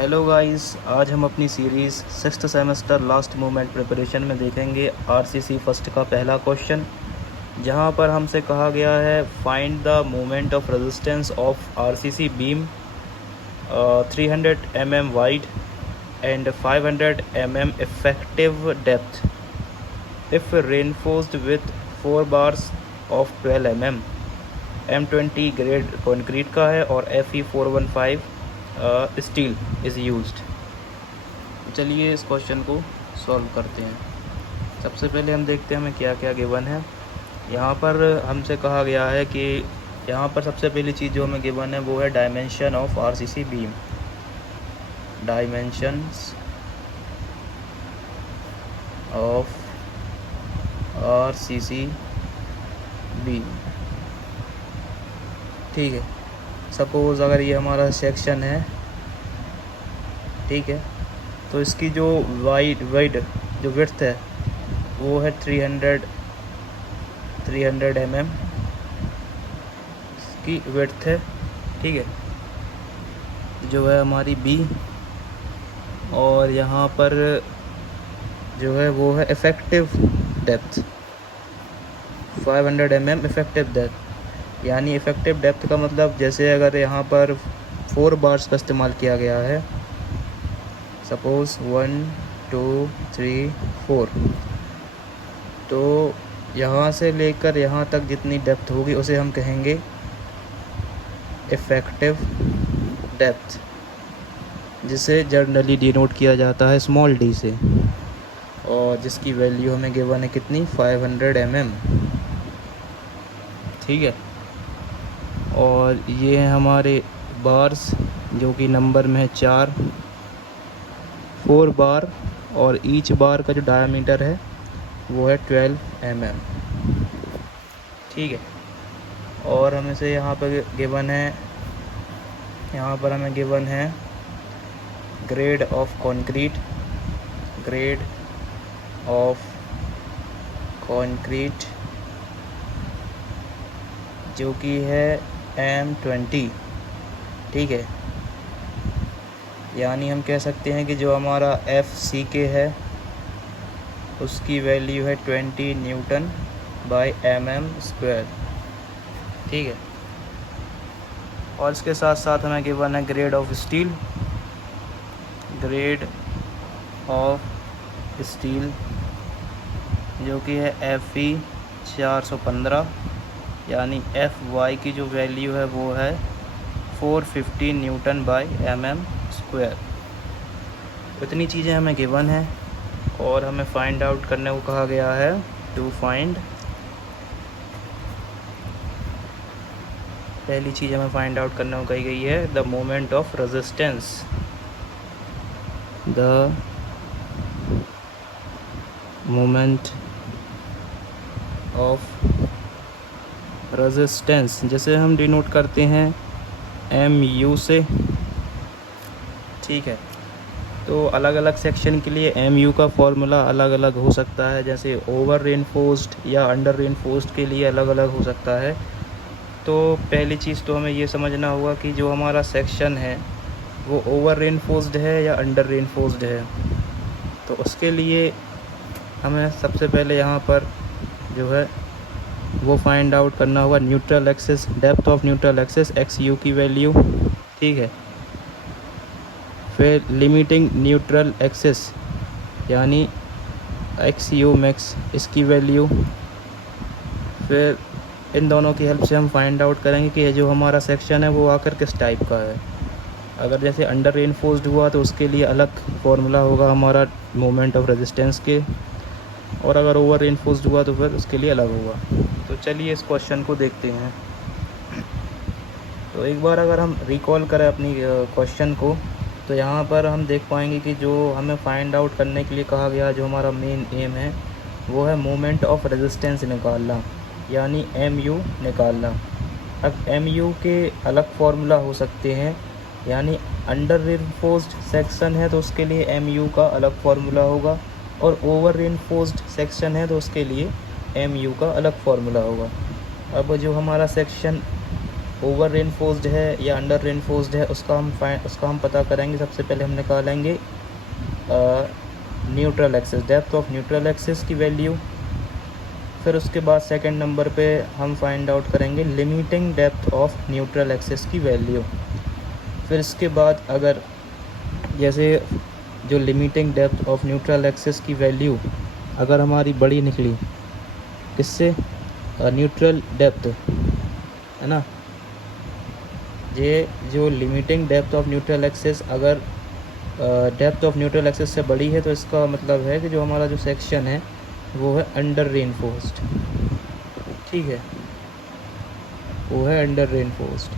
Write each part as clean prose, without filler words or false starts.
Hello guys, आज हम अपनी series sixth semester last moment preparation में देखेंगे आरसीसी फर्स्ट का पहला क्वेश्चन, जहां पर हमसे कहा गया है find the moment of resistance of RCC beam 300 mm wide and 500 mm effective depth if reinforced with 4 bars of 12 mm। M20 grade concrete का है और FE415 स्टील इज़ यूज्ड। चलिए इस क्वेश्चन को सॉल्व करते हैं। सबसे पहले हम देखते हैं हमें क्या क्या गिवन है। यहाँ पर हमसे कहा गया है कि यहाँ पर सबसे पहली चीज़ जो हमें गिवन है वो है dimension of RCC beam. Dimensions of RCC beam, ठीक है। सपोज़ अगर ये हमारा सेक्शन है, ठीक है, तो इसकी जो वाइड जो विड्थ है वो है 300 mm इसकी विड्थ है, ठीक है, जो है हमारी बी। और यहाँ पर जो है वो है effective depth 500 mm effective depth. यानी इफ़ेक्टिव डेप्थ का मतलब जैसे अगर यहाँ पर 4 बार्स का इस्तेमाल किया गया है, सपोज़ 1 2 3 4, तो यहाँ से लेकर यहाँ तक जितनी डेप्थ होगी उसे हम कहेंगे इफ़ेक्टिव डेप्थ, जिसे जनरली डिनोट किया जाता है स्मॉल डी से, और जिसकी वैल्यू हमें गिवन है कितनी 500 mm, ठीक है। और ये हैं हमारे बार्स जो कि नंबर में है 4 बार, और ईच बार का जो डायमीटर है वो है 12 mm, ठीक है। और हमें से यहाँ पर गिवन है, यहाँ पर हमें गिवन है ग्रेड ऑफ कंक्रीट जो कि है M20, ठीक है। यानी हम कह सकते हैं कि जो हमारा FCK है उसकी वैल्यू है 20 Nm/mm², ठीक है। और इसके साथ साथ हमें गिवन है ग्रेड ऑफ स्टील जो कि है FE415, यानी Fy की जो वैल्यू है वो है 450 Nm/mm²। इतनी चीज़ें हमें गिवन है और हमें फाइंड आउट करने को कहा गया है टू फाइंड। पहली चीज़ हमें फाइंड आउट करने को कही गई है the moment of resistance. The moment of resistance जैसे हम डिनोट करते हैं MU से, ठीक है। तो अलग अलग सेक्शन के लिए MU का फॉर्मूला अलग अलग हो सकता है, जैसे ओवर रेनफोर्स्ड या अंडर रेनफोर्स्ड के लिए अलग अलग हो सकता है। तो पहली चीज़ तो हमें ये समझना होगा कि जो हमारा सेक्शन है वो ओवर रेनफोर्स्ड है या अंडर रेनफोर्स्ड है। तो उसके लिए हमें सबसे पहले यहाँ पर जो है वो फाइंड आउट करना होगा neutral axis, depth of neutral axis XU की वैल्यू, ठीक है। फिर लिमिटिंग न्यूट्रल एक्सिस यानी XU मैक्स, इसकी वैल्यू। फिर इन दोनों की हेल्प से हम फाइंड आउट करेंगे कि ये जो हमारा सेक्शन है वो आकर किस टाइप का है। अगर जैसे अंडर रेनफोर्स्ड हुआ तो उसके लिए अलग फॉर्मूला होगा हमारा मोमेंट ऑफ रेजिस्टेंस के, और अगर ओवर रेनफोर्स्ड हुआ तो फिर उसके लिए अलग होगा। तो चलिए इस क्वेश्चन को देखते हैं। तो एक बार अगर हम रिकॉल करें अपनी क्वेश्चन को, तो यहाँ पर हम देख पाएंगे कि जो हमें फाइंड आउट करने के लिए कहा गया, जो हमारा मेन एम है वो है मोमेंट ऑफ रेजिस्टेंस निकालना, यानी MU निकालना। अब MU के अलग फार्मूला हो सकते हैं, यानी अंडर रेनफोर्स्ड सेक्शन है तो उसके लिए MU का अलग फार्मूला होगा, और ओवर रेनफोर्स्ड सेक्शन है तो उसके लिए MU का अलग फार्मूला होगा। अब जो हमारा सेक्शन ओवर रेनफोर्स्ड है या अंडर रेनफोर्स्ड है, उसका हम पता करेंगे। सबसे पहले हम निकालेंगे neutral axis, depth of neutral axis की वैल्यू। फिर उसके बाद सेकंड नंबर पे हम फाइंड आउट करेंगे limiting depth of neutral axis की वैल्यू। फिर इसके बाद अगर जैसे जो limiting depth of neutral axis की वैल्यू अगर हमारी बड़ी निकली, किससे, न्यूट्रल डेप्थ है ना, ये जो limiting depth of neutral axis अगर डेप्थ ऑफ न्यूट्रल एक्सिस से बड़ी है, तो इसका मतलब है कि जो हमारा जो सेक्शन है वो है अंडर रेनफोर्स्ड। ठीक है, वो है अंडर रेनफोर्स्ड।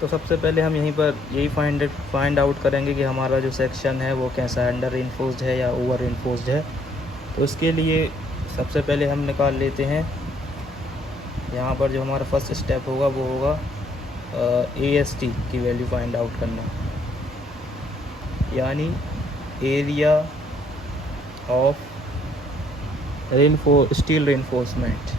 तो सबसे पहले हम यहीं पर यही फाइंड आउट करेंगे कि हमारा जो सेक्शन है वो कैसा है, अंडर रेनफोर्स्ड है या ओवर रेनफोर्स्ड है। तो इसके लिए सबसे पहले हम निकाल लेते हैं, यहाँ पर जो हमारा फर्स्ट स्टेप होगा वो होगा AST की वैल्यू फाइंड आउट करना, यानी area of steel reinforcement,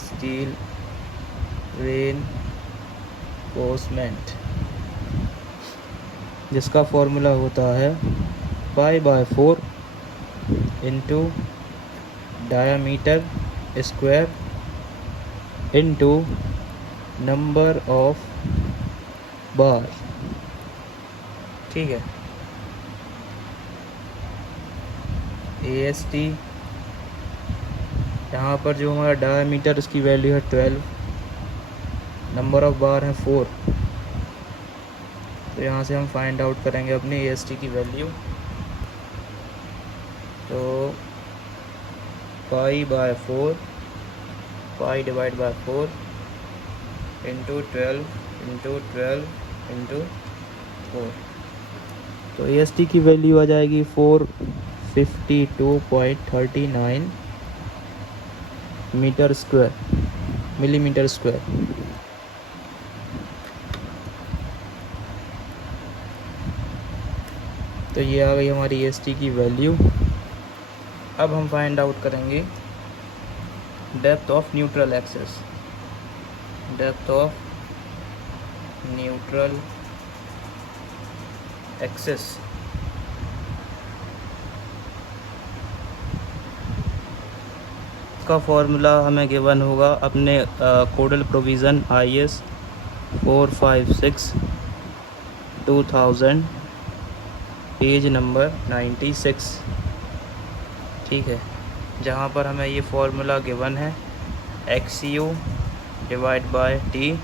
steel reinforcement, जिसका फॉर्मूला होता है π/4 into diameter square into number of bar. ठीक है, AST यहाँ पर जो हमारा डायामीटर उसकी वैल्यू है 12, नंबर ऑफ बार है 4। तो यहाँ से हम फाइंड आउट करेंगे अपनी AST की वैल्यू। तो π/4 π/4 इंटू 12 इंटू 4। तो AST की वैल्यू आ जाएगी 452.39 मिलीमीटर स्क्वायर। तो ये आ गई हमारी AST की वैल्यू। अब हम फाइंड आउट करेंगे depth of neutral axis, depth of neutral axis. का फॉर्मूला हमें गिवन होगा अपने codal provision IS 456 2000 page number 96। ठीक है, जहाँ पर हमें ये फॉर्मूला गिवन है XU divide by T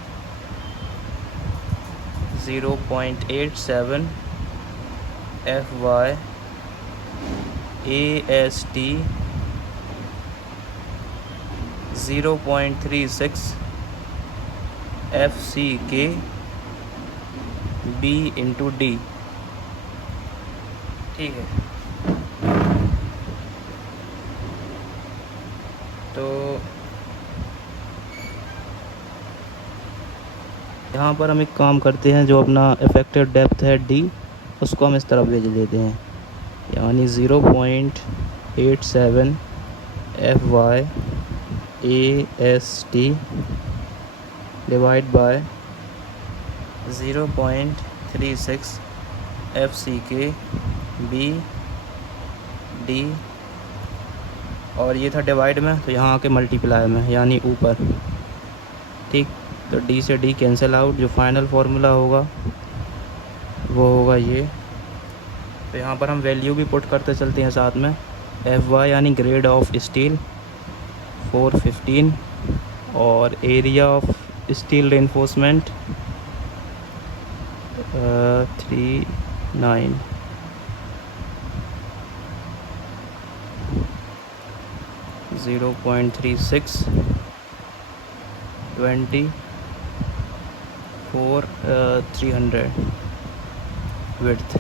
0.87 FY AST 0.36 FCK B into D। ठीक है, तो यहाँ पर हम एक काम करते हैं, जो अपना इफेक्टिव डेप्थ है D, उसको हम इस तरफ भेज देते हैं, यानी 0.87 FY AST divide by 0.36 FCK BD, और ये था डिवाइड में, तो यहाँ आके मल्टीप्लाई में यानी ऊपर। ठीक, तो D से D कैंसिल आउट, जो फाइनल फार्मूला होगा वो होगा ये। तो यहाँ पर हम वैल्यू भी पुट करते चलते हैं साथ में। FY यानी ग्रेड ऑफ स्टील 415, और area of steel reinforcement 39, 0.36 24 300 width.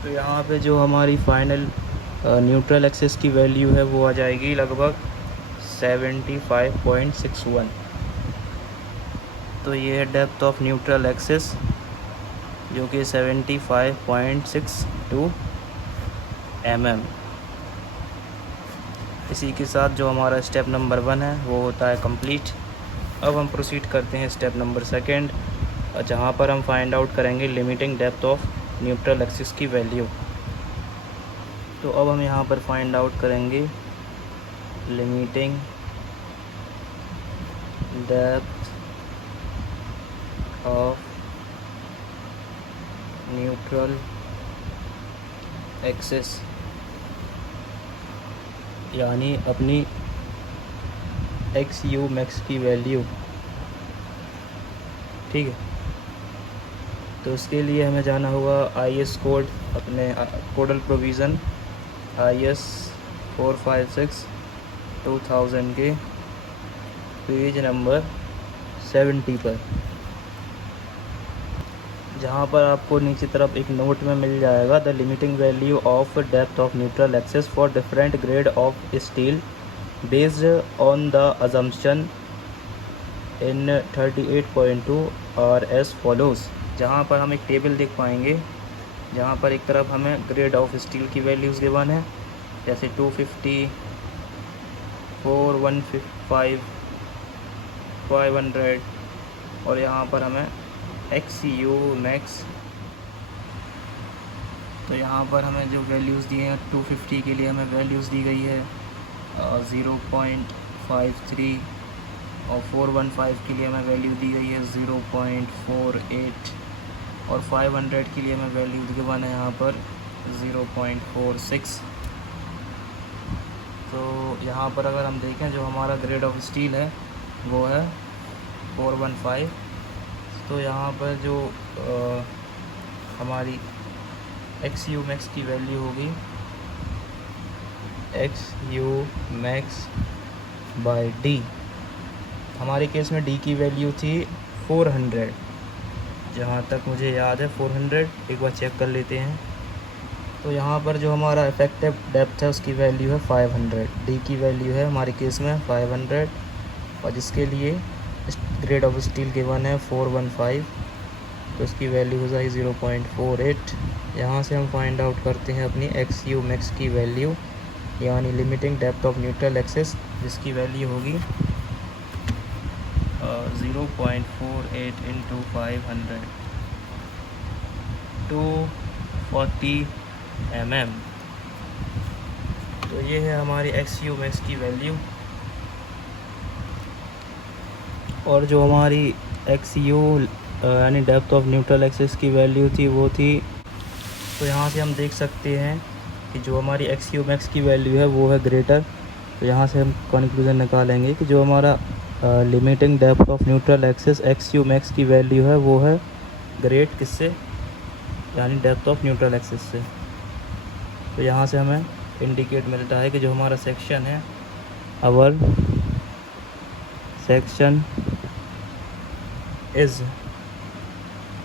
तो यहाँ पे जो हमारी फाइनल न्यूट्रल एक्सिस की वैल्यू है वो आ जाएगी लगभग 75.61। तो ये है डेप्थ ऑफ न्यूट्रल एक्सिस जो कि 75.62 mm। इसी के साथ जो हमारा स्टेप नंबर 1 है वो होता है कंप्लीट। अब हम प्रोसीड करते हैं स्टेप नंबर 2, जहाँ पर हम फाइंड आउट करेंगे limiting depth of neutral axis की वैल्यू। तो अब हम यहाँ पर फाइंड आउट करेंगे limiting depth of neutral axis, यानी अपनी एक्स यू मैक्स की वैल्यू। ठीक है, तो उसके लिए हमें जाना होगा IS कोड, अपने कोडल प्रोविज़न IS 456/2000 के पेज नंबर 70 पर, जहाँ पर आपको नीचे तरफ एक नोट में मिल जाएगा the limiting value of depth of neutral axis for different grade of steel based on the assumption in 38.2 R S follows. जहाँ पर हम एक टेबल देख पाएंगे जहाँ पर एक तरफ हमें ग्रेड ऑफ स्टील की वैल्यूज़ गिवन है, जैसे 250, 415, 500, और यहाँ पर हमें XU मैक्स। तो यहाँ पर हमें जो वैल्यूज़ दी हैं 250 के लिए हमें वैल्यूज़ दी गई है 0.53, और 415 के लिए हमें वैल्यू दी गई है 0.48, और 500 के लिए हमें वैल्यू गिवन है यहाँ पर 0.46। तो यहाँ पर अगर हम देखें जो हमारा ग्रेड ऑफ स्टील है वो है 415। तो यहाँ पर जो हमारी XU मैक्स की वैल्यू होगी XU मैक्स बाय D। हमारे केस में D की वैल्यू थी 400, जहाँ तक मुझे याद है 400, एक बार चेक कर लेते हैं। तो यहाँ पर जो हमारा इफेक्टिव डेप्थ है उसकी वैल्यू है 500, D की वैल्यू है हमारे केस में 500, और जिसके लिए ग्रेड ऑफ स्टील गिवन है 415, तो इसकी वैल्यू हो जाएगी 0.48। यहाँ से हम फाइंड आउट करते हैं अपनी XU मैक्स की वैल्यू, यानी limiting depth of neutral axis, जिसकी वैल्यू होगी 0.48 इंटू 500, 240 mm। तो ये है हमारी XU मैक्स की वैल्यू। और जो हमारी XU यानी डेप्थ ऑफ न्यूट्रल एक्सिस की वैल्यू थी वो थी, तो यहाँ से हम देख सकते हैं कि जो हमारी XU मैक्स की वैल्यू है वो है ग्रेटर। तो यहाँ से हम कंक्लूज़न निकालेंगे कि जो हमारा limiting depth of neutral axis XU max की वैल्यू है वो है ग्रेट किससे, यानी डेप्थ ऑफ न्यूट्रल एक्सिस से। तो यहाँ से हमें इंडिकेट मिलता है कि जो हमारा सेक्शन है, our section is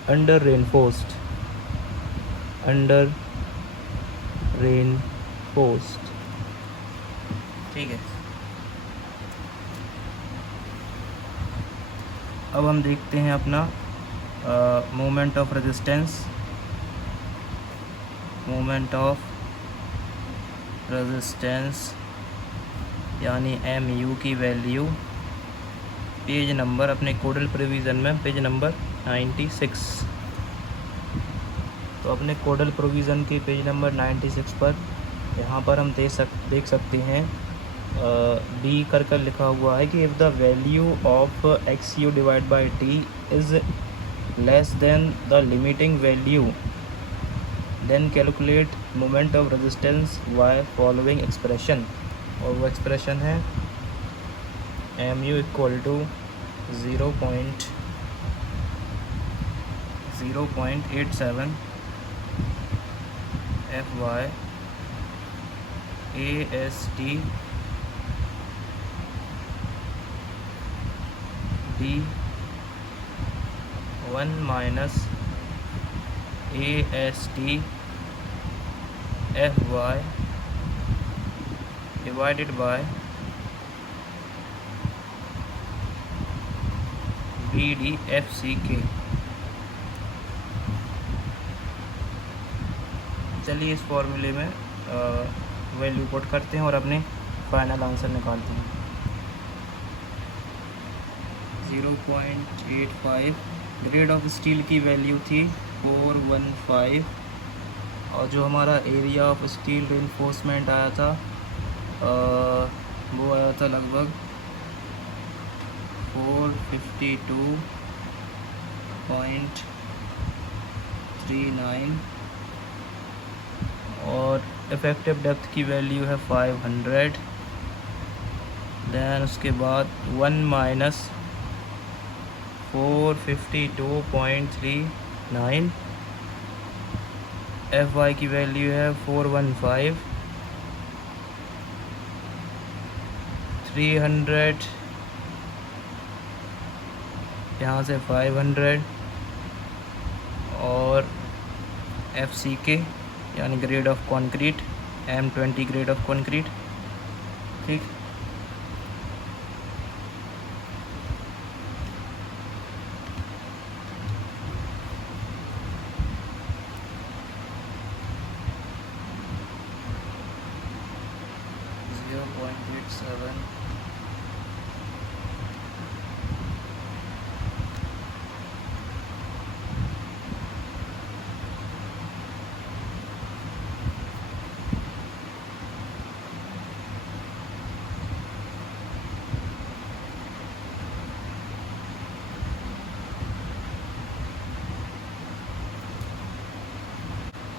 under reinforced, ठीक है। अब हम देखते हैं अपना मोमेंट ऑफ रेजिस्टेंस यानी MU की वैल्यू, पेज नंबर अपने कोडल प्रोविज़न में पेज नंबर 96। तो अपने कोडल प्रोविज़न के पेज नंबर 96 पर यहाँ पर हम देख सकते हैं D कर लिखा हुआ है कि if the value of XU divide by T is less than the limiting value then calculate moment of resistance by following expression. और वो एक्सप्रेशन है MU equal to 0.87 FY AST D1 minus AST FY divided by BDFCK। चलिए इस फॉर्मूले में value put करते हैं और अपने फाइनल आंसर निकालते हैं। 0.85 ग्रेड ऑफ स्टील की वैल्यू थी 415 और जो हमारा एरिया ऑफ स्टील रेनफोर्समेंट आया था वो आया था लगभग 452.39 और इफ़ेक्टिव डेप्थ की वैल्यू है 500। दैन उसके बाद 1 माइनस 452.39 FY की वैल्यू है 415 300 यहाँ से 500 और FCK यानी grade of concrete M20 grade of concrete. ठीक,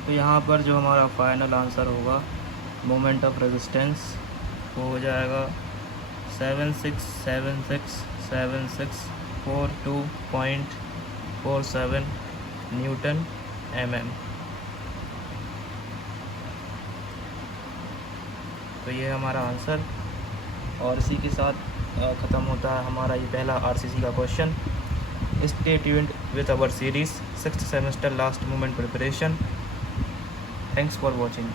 तो यहाँ पर जो हमारा फाइनल आंसर होगा मोमेंट ऑफ रेजिस्टेंस वो हो जाएगा 76767642.47 न्यूटन mm। तो ये हमारा आंसर और इसी के साथ ख़त्म होता है हमारा ये पहला RCC का question. Stay tuned with our series 6th semester last moment preparation. Thanks for watching.